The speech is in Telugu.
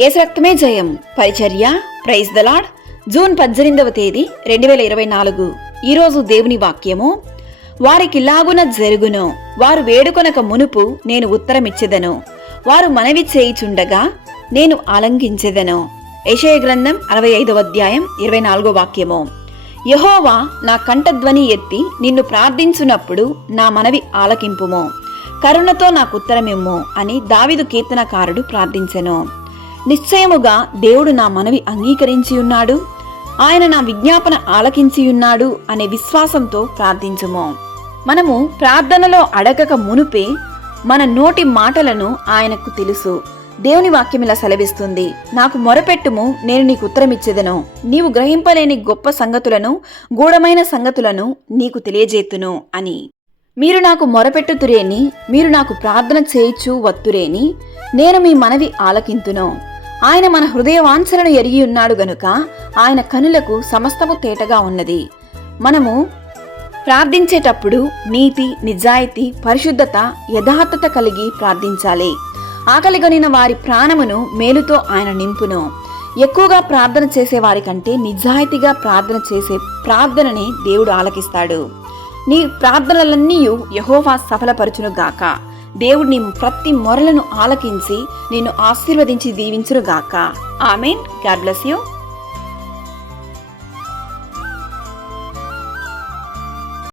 యేసు రక్తమే జయం పరిచర్య. Praise the Lord. జూన్ 18వ తేదీ 2024. ఈరోజు దేవుని వాక్యము. వారికిలాగున జరుగును, వారు వేడుకొనక మునుపు నేను ఉత్తరమిచ్చెదను, వారు మనవి చేయుచుండగా నేను ఆలంకించెదను. యెషయా గ్రంథం 65వ అధ్యాయం 24వ వాక్యము. యెహోవా నా కంఠధ్వని ఎత్తి నిన్ను ప్రార్థించునప్పుడు నా మనవి ఆలకింపుము, కరుణతో నాకు ఉత్తరమిమ్ము అని దావీదు కీర్తనకారుడు ప్రార్థించెను. నిశ్చయముగా దేవుడు నా మనవి అంగీకరించి ఉన్నాడు, ఆయన నా విజ్ఞాపన ఆలకించి ఉన్నాడు అనే విశ్వాసంతో ప్రార్థించుము. మనము ప్రార్థనలో అడగక మునుపే మన నోటి మాటలను ఆయనకు తెలుసు. దేవుని వాక్యం ఇలా సెలవిస్తుంది, నాకు మొరపెట్టుము, నేను నీకు ఉత్తరమిచ్చెదను, నీవు గ్రహింపలేని గొప్ప సంగతులను, గూఢమైన సంగతులను నీకు తెలియజేతును అని. మీరు నాకు మొరపెట్టుతురేని, మీరు నాకు ప్రార్థన చేయుచు వత్తురేని, నేను మీ మనవి ఆలకింతును. ఆయన మన హృదయ వాంఛలను ఎరిగి ఉన్నాడు గనుక ఆయన కనులకు సమస్తము తేటగా ఉన్నది. మనము ప్రార్థించేటప్పుడు నీతి, నిజాయితీ, పరిశుద్ధత, యథార్థత కలిగి ప్రార్థించాలి. ఆకలిగొనిన వారి ప్రాణమును మేలుతో ఆయన నింపును. ఎక్కువగా ప్రార్థన చేసే వారి కంటే నిజాయితీగా ప్రార్థన చేసే ప్రార్థనని దేవుడు ఆలకిస్తాడు. నీ ప్రార్థనలన్నీ యెహోవా సఫలపరచునుగాక. దేవుడు నీ ప్రతి మొరలను ఆలకించి నిన్ను ఆశీర్వదించి దీవించునుగాక. ఆమేన్. God bless you.